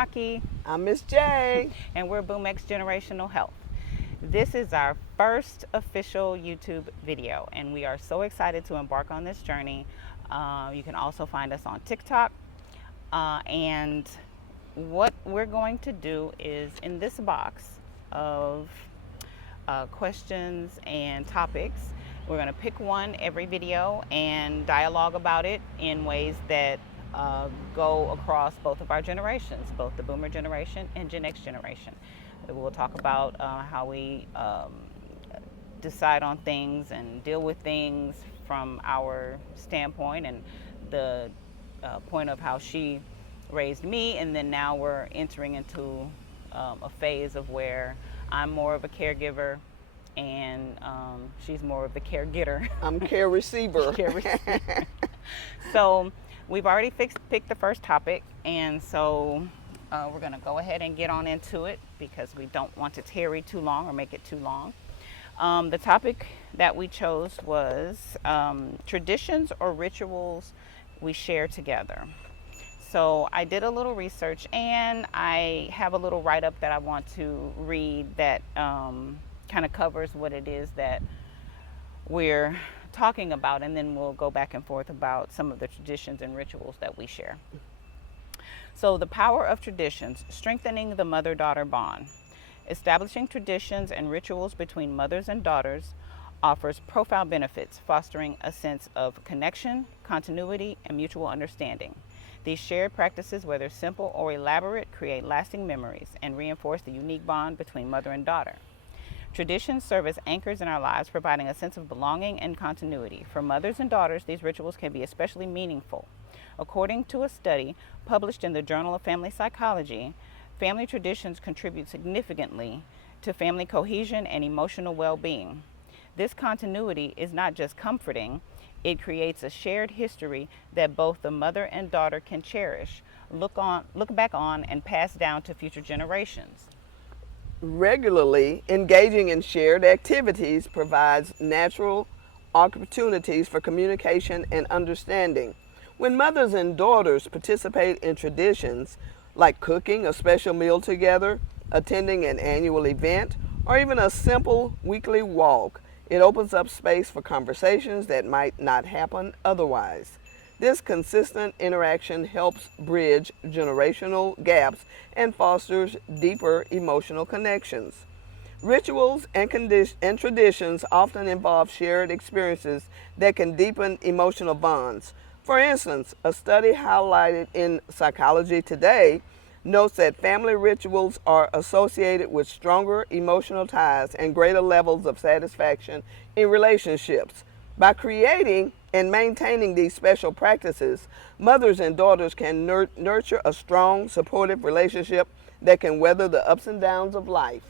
Rocky. I'm Miss J. And we're BoomX Generational Health. This is our first official YouTube video, and we are so excited to embark on this journey. You can also find us on TikTok. And what we're going to do is, in this box of questions and topics, we're going to pick one every video and dialogue about it in ways that go across both of our generations, both the Boomer generation and Gen X generation. We'll talk about how we decide on things and deal with things from our standpoint, and the point of how she raised me, and then now we're entering into a phase of where I'm more of a caregiver and she's more of the care-getter. I'm care receiver. Care receiver. So we've already picked the first topic, and so we're going to go ahead and get on into it because we don't want to tarry too long or make it too long. The topic that we chose was traditions or rituals we share together. So I did a little research, and I have a little write-up that I want to read that kind of covers what it is that we're talking about, and then we'll go back and forth about some of the traditions and rituals that we share. So the power of traditions, strengthening the mother-daughter bond. Establishing traditions and rituals between mothers and daughters offers profound benefits, fostering a sense of connection, continuity, and mutual understanding. These shared practices, whether simple or elaborate, create lasting memories and reinforce the unique bond between mother and daughter. Traditions serve as anchors in our lives, providing a sense of belonging and continuity. For mothers and daughters, these rituals can be especially meaningful. According to a study published in the Journal of Family Psychology, family traditions contribute significantly to family cohesion and emotional well-being. This continuity is not just comforting, it creates a shared history that both the mother and daughter can cherish, look back on, and pass down to future generations. Regularly engaging in shared activities provides natural opportunities for communication and understanding. When mothers and daughters participate in traditions like cooking a special meal together, attending an annual event, or even a simple weekly walk, it opens up space for conversations that might not happen otherwise. This consistent interaction helps bridge generational gaps and fosters deeper emotional connections. Rituals and traditions often involve shared experiences that can deepen emotional bonds. For instance, a study highlighted in Psychology Today notes that family rituals are associated with stronger emotional ties and greater levels of satisfaction in relationships. By creating and maintaining these special practices, mothers and daughters can nurture a strong, supportive relationship that can weather the ups and downs of life.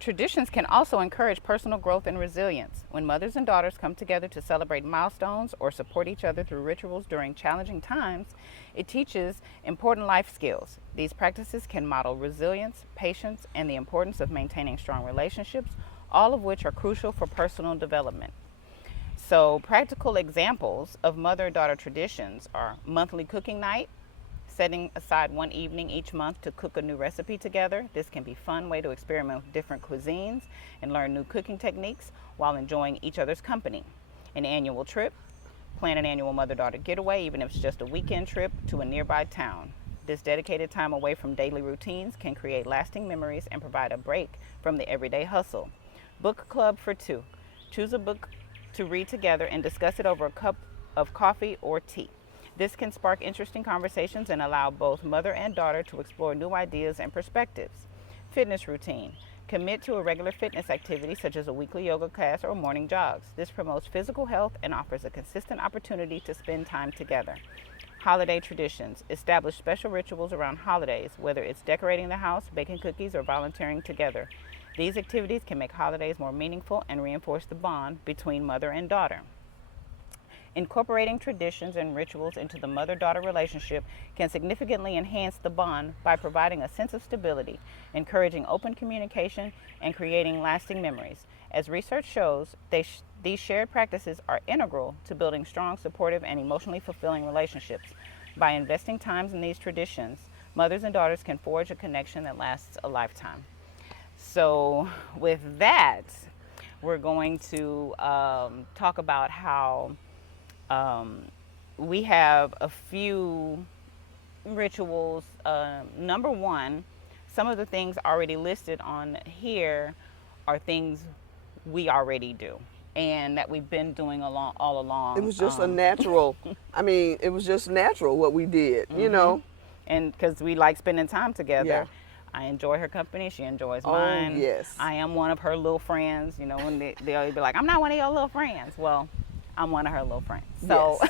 Traditions can also encourage personal growth and resilience. When mothers and daughters come together to celebrate milestones or support each other through rituals during challenging times, it teaches important life skills. These practices can model resilience, patience, and the importance of maintaining strong relationships, all of which are crucial for personal development. So, practical examples of mother-daughter traditions are monthly cooking night, setting aside one evening each month to cook a new recipe together. This can be a fun way to experiment with different cuisines and learn new cooking techniques while enjoying each other's company. An annual trip, plan an annual mother-daughter getaway, even if it's just a weekend trip to a nearby town. This dedicated time away from daily routines can create lasting memories and provide a break from the everyday hustle. Book club for two. Choose a book to read together and discuss it over a cup of coffee or tea. This can spark interesting conversations and allow both mother and daughter to explore new ideas and perspectives. Fitness routine. Commit to a regular fitness activity such as a weekly yoga class or morning jogs. This promotes physical health and offers a consistent opportunity to spend time together. Holiday traditions. Establish special rituals around holidays, whether it's decorating the house, baking cookies, or volunteering together. These activities can make holidays more meaningful and reinforce the bond between mother and daughter. Incorporating traditions and rituals into the mother-daughter relationship can significantly enhance the bond by providing a sense of stability, encouraging open communication, and creating lasting memories. As research shows, these shared practices are integral to building strong, supportive, and emotionally fulfilling relationships. By investing time in these traditions, mothers and daughters can forge a connection that lasts a lifetime. So, with that, we're going to talk about how we have a few rituals. Number one, some of the things already listed on here are things we already do and that we've been doing all along. It was just a natural, I mean, it was just natural what we did, you know? And because we like spending time together. Yeah. I enjoy her company. She enjoys Oh, mine. yes. I am one of her little friends. You know, when they'll be like, I'm not one of your little friends. Well, I'm one of her little friends. So,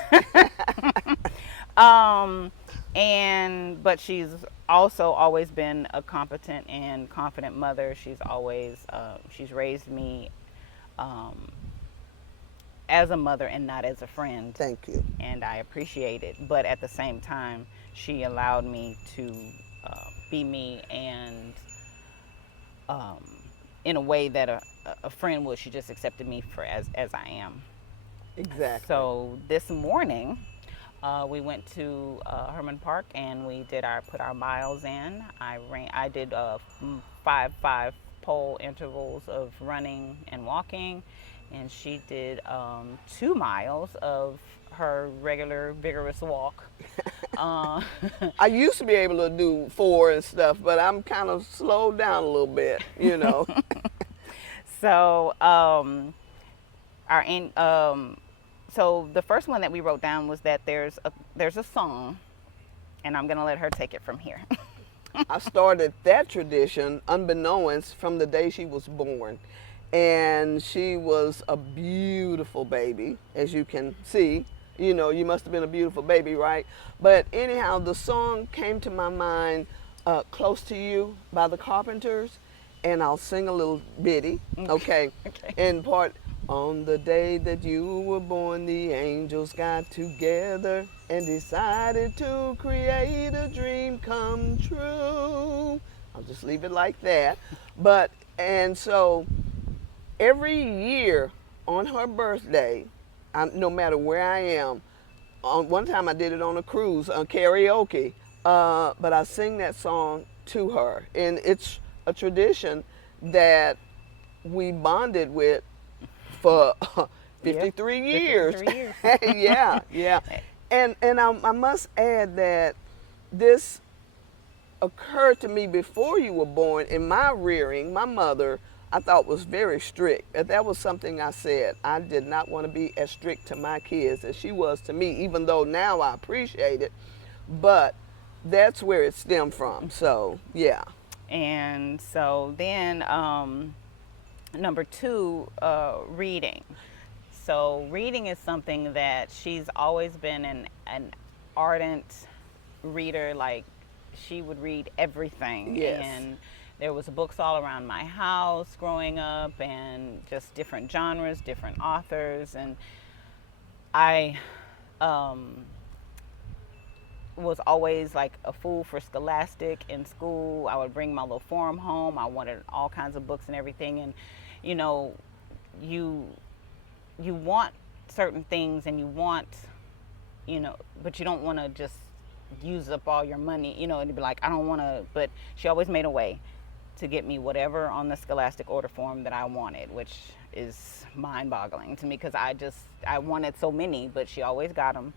but she's also always been a competent and confident mother. She's always, she's raised me as a mother and not as a friend. Thank you. And I appreciate it. But at the same time, she allowed me to be me and in a way that a friend would. She just accepted me for as I am. Exactly. So this morning, we went to Herman Park and we put our miles in. I did 5 pole intervals of running and walking, and she did 2 miles of her regular vigorous walk. I used to be able to do 4 and stuff, but I'm kind of slowed down a little bit, you know. So so the first one that we wrote down was that there's a song, and I'm gonna let her take it from here. I started that tradition unbeknownst from the day she was born. And she was a beautiful baby, as you can see. You know, you must have been a beautiful baby, right? But anyhow, the song came to my mind, Close to You by the Carpenters, and I'll sing a little bitty, okay? In part, on the day that you were born, the angels got together and decided to create a dream come true. I'll just leave it like that. And so every year on her birthday, no matter where I am, one time I did it on a cruise, on karaoke, but I sing that song to her. And it's a tradition that we bonded with for 53 years. 53 years. Yeah. And I must add that this occurred to me before you were born. In my rearing, my mother, I thought was very strict. That was something I said. I did not want to be as strict to my kids as she was to me, even though now I appreciate it. But that's where it stemmed from. So, yeah. And so then number 2, reading. So reading is something that she's always been an ardent reader. Like, she would read everything. Yes. And there was books all around my house growing up, and just different genres, different authors. And I was always like a fool for Scholastic in school. I would bring my little form home. I wanted all kinds of books and everything. And, you know, you want certain things, and you want, you know, but you don't want to just use up all your money, you know, and be like, I don't want to. But she always made a way to get me whatever on the Scholastic order form that I wanted, which is mind-boggling to me because I wanted so many, but she always got them.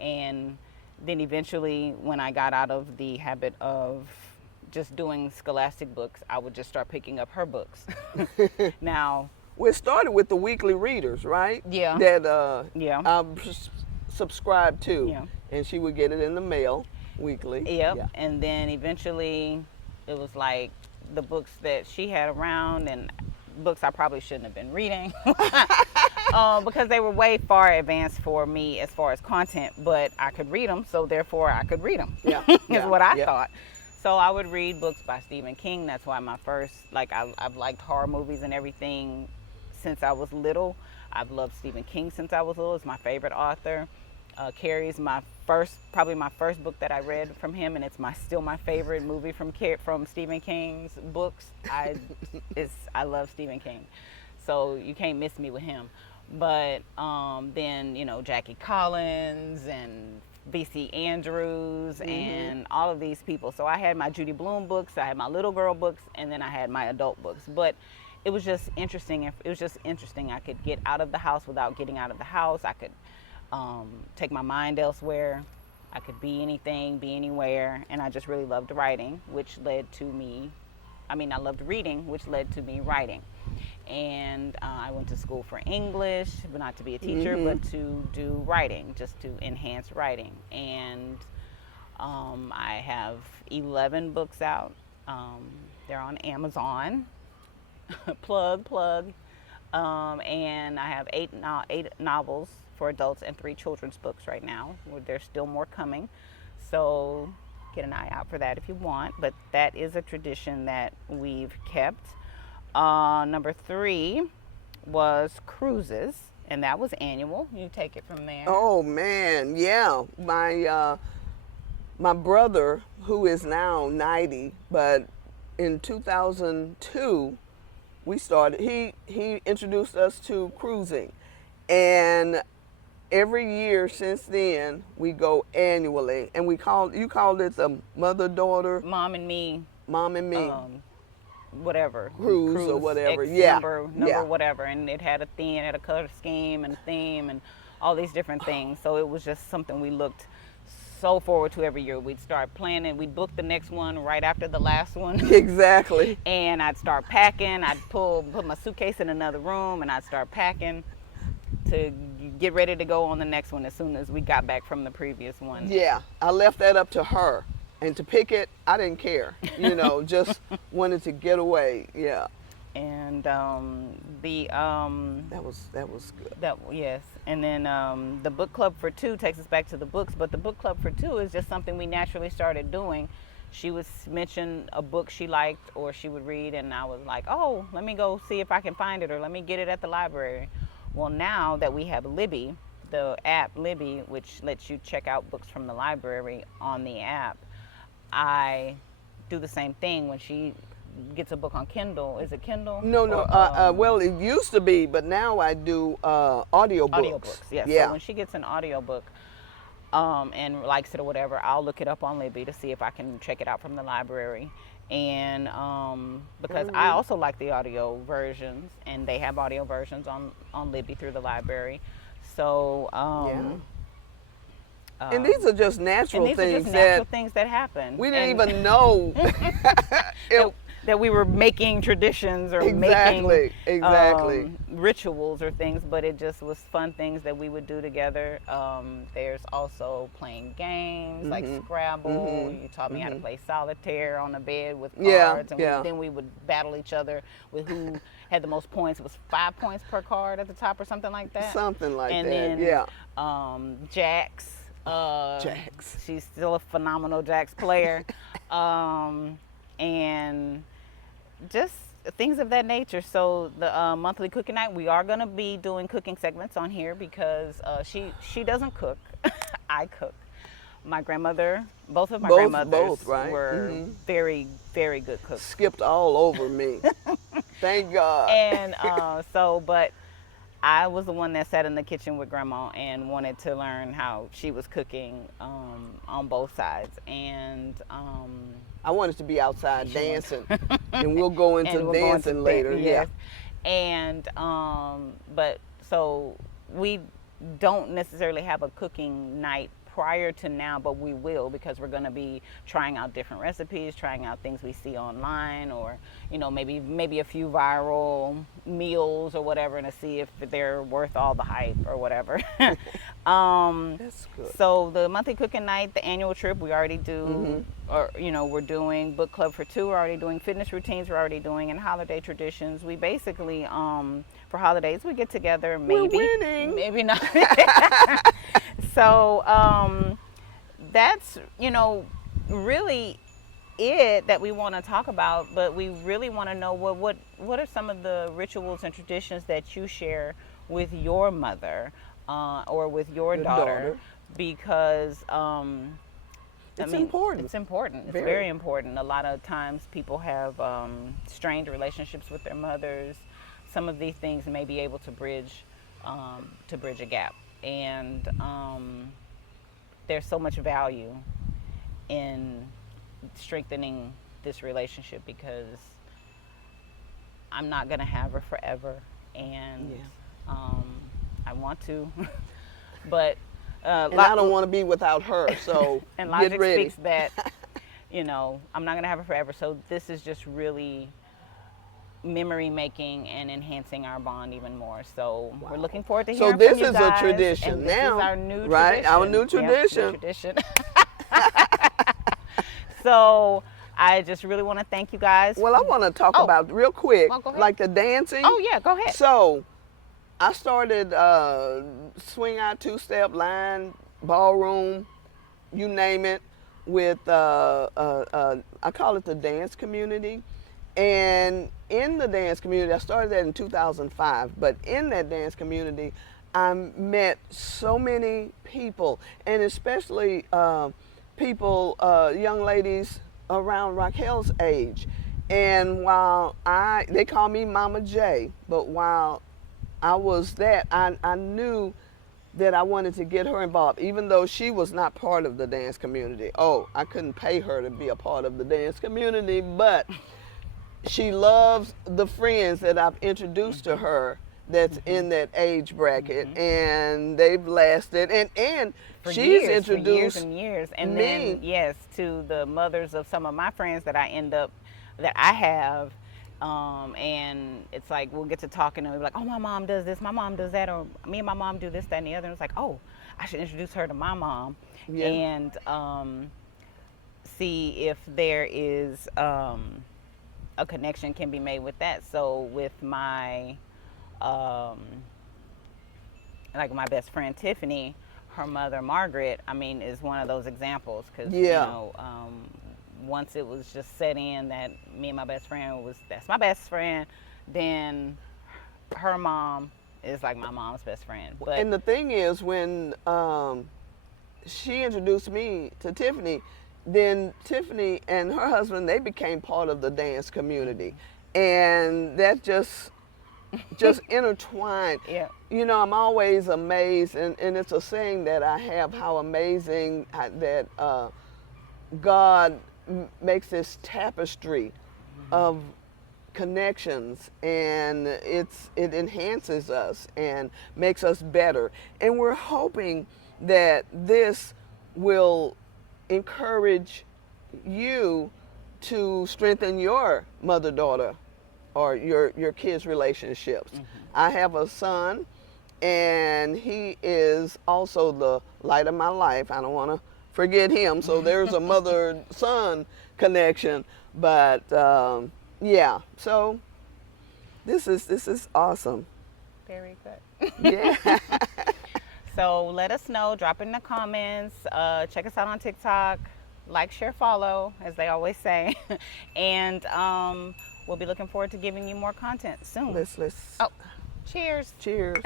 And then eventually, when I got out of the habit of just doing Scholastic books, I would just start picking up her books. Now, we started with the weekly readers, right? Yeah. That Yeah. I subscribed to. Yeah. And she would get it in the mail weekly. Yep. Yeah. And then eventually, it was like the books that she had around, and books I probably shouldn't have been reading because they were way far advanced for me as far as content, but I could read them, so therefore I could read them. Yeah. is what I thought. So I would read books by Stephen King. That's why my first, like, I've liked horror movies and everything since I was little. I've loved Stephen King since I was little. It's my favorite author. Carrie's probably my first book that I read from him, and it's still my favorite movie from Stephen King's books. I love Stephen King, so you can't miss me with him. But then, you know, Jackie Collins and V.C. Andrews and all of these people. So I had my Judy Blume books, I had my little girl books, and then I had my adult books. But it was just interesting. It was just interesting. I could get out of the house without getting out of the house. I could take my mind elsewhere. I could be anything, be anywhere. And I just really loved writing, which led to me, I loved reading, which led to me writing. And I went to school for English, but not to be a teacher, but to do writing, just to enhance writing. And I have 11 books out. They're on Amazon. plug. And I have eight novels for adults and 3 children's books right now. There's still more coming. So get an eye out for that if you want. But that is a tradition that we've kept. Number 3 was cruises, and that was annual. You take it from there. Oh man, yeah. My brother, who is now 90, but in 2002 we started. He introduced us to cruising, and every year since then we go annually. And you called it the mother-daughter, Mom and me. Whatever cruise or whatever, X yeah, number whatever, and it had a theme, it had a color scheme and a theme and all these different things. So it was just something we looked so forward to every year. We'd start planning, we'd book the next one right after the last one. Exactly. And I'd start packing. I'd put my suitcase in another room, and I'd start packing to get ready to go on the next one as soon as we got back from the previous one. Yeah, I left that up to her. And to pick it, I didn't care, just wanted to get away. Yeah. And that was good. Yes. And then the book club for 2 takes us back to the books, but the book club for 2 is just something we naturally started doing. She would mention a book she liked or she would read, and I was like, oh, let me go see if I can find it, or let me get it at the library. Well, now that we have Libby, the app Libby, which lets you check out books from the library on the app, I do the same thing when she gets a book on Kindle. Is it Kindle? No. Well, it used to be, but now I do audiobooks. Audiobooks, yes. Yeah. So when she gets an audiobook and likes it or whatever, I'll look it up on Libby to see if I can check it out from the library. And because I also like the audio versions, and they have audio versions on Libby through the library. So and these are just natural things that happen. We didn't even know that we were making traditions or making rituals or things, but it just was fun things that we would do together. There's also playing games like Scrabble. You taught me how to play solitaire on the bed with cards, and then we would battle each other with who had the most points. It was 5 points per card at the top or something like that. And then Jax. Jax. She's still a phenomenal Jax player. And just things of that nature. So the monthly cooking night, we are going to be doing cooking segments on here because she doesn't cook. I cook. My grandmother, both of my grandmothers were very, very good cooks. Skipped all over me. Thank God. And but I was the one that sat in the kitchen with Grandma and wanted to learn how she was cooking on both sides. And I wanted to be outside dancing, and we'll go into dancing later. Yes. And but so we don't necessarily have a cooking night prior to now, but we will, because we're going to be trying out different recipes, trying out things we see online, or maybe a few viral meals or whatever, and to see if they're worth all the hype or whatever. That's good. So the monthly cooking night, the annual trip, we already do, or we're doing book club for 2, we're already doing fitness routines, we're already doing, and holiday traditions. We basically for holidays we get together, maybe we're winning. Maybe not. So that's really it that we want to talk about, but we really want to know what are some of the rituals and traditions that you share with your mother or with your daughter, because it's important. It's important. It's very important. A lot of times people have strained relationships with their mothers. Some of these things may be able to bridge a gap. And there's so much value in strengthening this relationship, because I'm not going to have her forever, and I want to, but and I don't want to be without her, so and get logic ready. speaks that, you know, I'm not going to have her forever, so this is just really memory making and enhancing our bond even more. So we're looking forward to hearing So this from you is guys, a tradition and now, this is our new right? tradition. Our new Yep, tradition. new tradition. So I just really want to thank you guys. Well, I want to talk Oh. about real quick, Well, go ahead. like the dancing. Oh yeah, go ahead. So I started swing out, two-step, line, ballroom, you name it, with I call it the dance community. And in the dance community, I started that in 2005, but in that dance community, I met so many people, and especially people, young ladies around Raquel's age. And while they call me Mama J, but while I was that, I knew that I wanted to get her involved, even though she was not part of the dance community. Oh, I couldn't pay her to be a part of the dance community, but she loves the friends that I've introduced to her that's in that age bracket, and they've lasted, and For she's years, introduced for years and years, and me. then yes, to the mothers of some of my friends that I have, and it's like we'll get to talking and we'll be like, oh, my mom does this, my mom does that, or me and my mom do this, that, and the other. And it's like, oh, I should introduce her to my mom, and see if there is a connection can be made with that. So with my like my best friend Tiffany, her mother Margaret, I mean, is one of those examples, because you know, once it was just set in that me and my best friend that's my best friend, then her mom is like my mom's best friend. But And the thing is, when she introduced me to Tiffany, then Tiffany and her husband, they became part of the dance community, and that just intertwined. Yeah. You know, I'm always amazed, and it's a saying that I have, how amazing that God makes this tapestry of connections, and it enhances us and makes us better. And we're hoping that this will encourage you to strengthen your mother-daughter or your kids' relationships. I have a son, and he is also the light of my life. I don't want to forget him, so there's a mother-son connection. But yeah, so this is awesome. very good. Yeah. So let us know, drop in the comments, check us out on TikTok, like, share, follow, as they always say. And we'll be looking forward to giving you more content soon. Let's Oh, cheers. cheers.